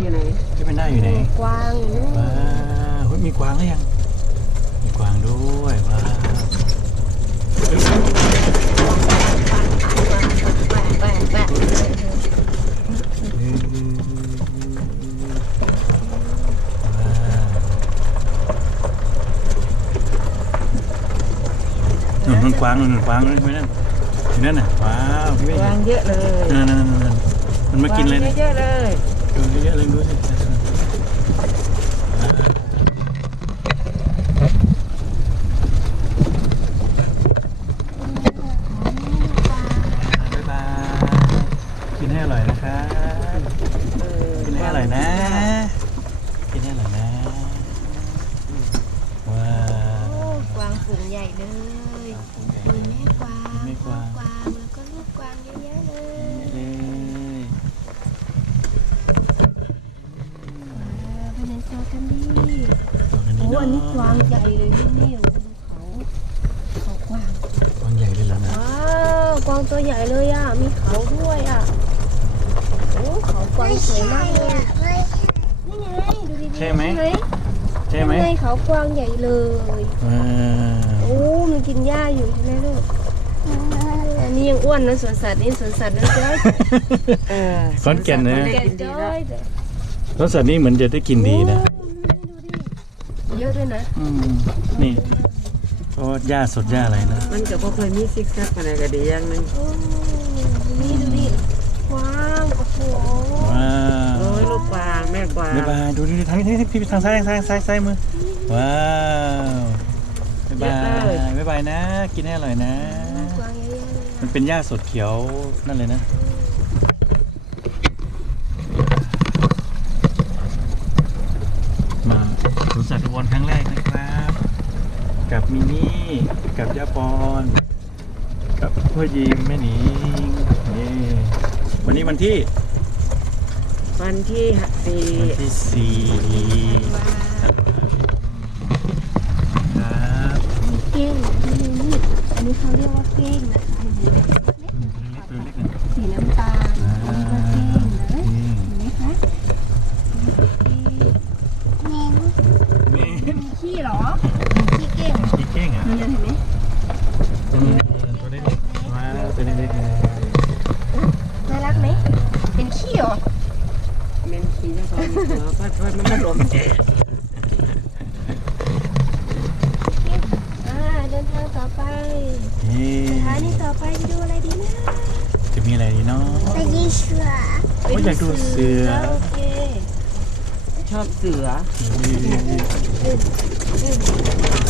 อยู่ไหนที่เป็นหน้าอยู่ไหนกวางอยู่นู่นว้าวเฮ้ยมีกวางหรือยัง มีกวางด้วยว้าวเฮ้ยแปะแปะว้าวนู่นนู่นกวางนู่นนู่นกวางนู่นไม่นั่นอยู่นั่นน่ะว้าวพี่ไม่วางเยอะเลยนั่นนั่นนั่นนั่นมันมากินเลยนะวางเยอะๆเลย ดูเยอะๆเลยดูสิบ๊ายบายกินให้อร่อยนะครับเออกินให้อร่อยนะ กินให้อร่อยนะว้าโอ้วกวางฝูงใหญ่เลยมีแม่กวางแม่กวางกวางแล้วก็ลูกกวางเยอะแยะเลย เย้ ไปในโซนกันดี ตัวกัน โอ้นี้อันนี้เนาะกวางใหญ่เลยนี่นี่ดูเขาเขากวางกวางใหญ่เลยเหรอนะว้าวกวางตัวใหญ่เลยอะ มีเขาด้วยอะโอ้เขากวางสวยมากเลยนี่ไงดูดีๆใช่ไหมนี่ใช่ไหมนี่งเขากวางใหญ่เลยว้าวโอ้มันกินหญ้าอยู่ใช่ไหมลูกอันนี้ยังอ้วนนะสวนสัตว์นี่สวนสัตว์นั่นจ้อยเออขอนแก่นนะแก่จ้อยเด้อรสสัตว์นี่เหมือนจะได้กินดีนะโอ้ดูดิ เยอะด้วยนะ อืมนี่เพราะว่าหญ้าสดหญ้าอะไรนะมันก็บ่เคยมีซิกแซกอะไรก็ดีอย่างหนึงโอ้นี่ดูดิกวางโอ้โหว้าโอ้วยลูกกวางแม่กวางบ๊ายบายดูดูดูทางนี้ทางนี้พี่ทางซ้ายทางซ้ายซ้ายซ้ายมือว้าวบ๊ายบายบ๊ายบายนะ กินให้อร่อยนะ กวางเยอะแยะเลยมันเป็นหญ้าสดเขียวนั่นเลยนะ มาส วนสัตว์อุบลครั้งแรกนะครับ กับมินี่กับย่าปอนกับพ่อยิมแม่หนิงนี่วันนี้วันที่วันที่สี่วันที่สี่ว้าวครับมีเก้งนี่นี่อันนี้เขาเรียกว่าเก้งนะคะ ขี้เหรอมีขี้เก้งกี่เก้งอะนี่เห็นไหมอืมตัวเล็กๆว้าวตัวเล็กๆเลยน่ารักไหมเป็นขี้เหรอเมนขี้นะตอนนี้หัวพัดพัดมันมาหลงอ่าเดินทางต่อไปนี่สถานีต่อไปจะดูอะไรดีนะจะมีอะไรดีเนาะไปยิงเสือโอ้ยอยากดูเสือโอเคชอบเสือ Thank you.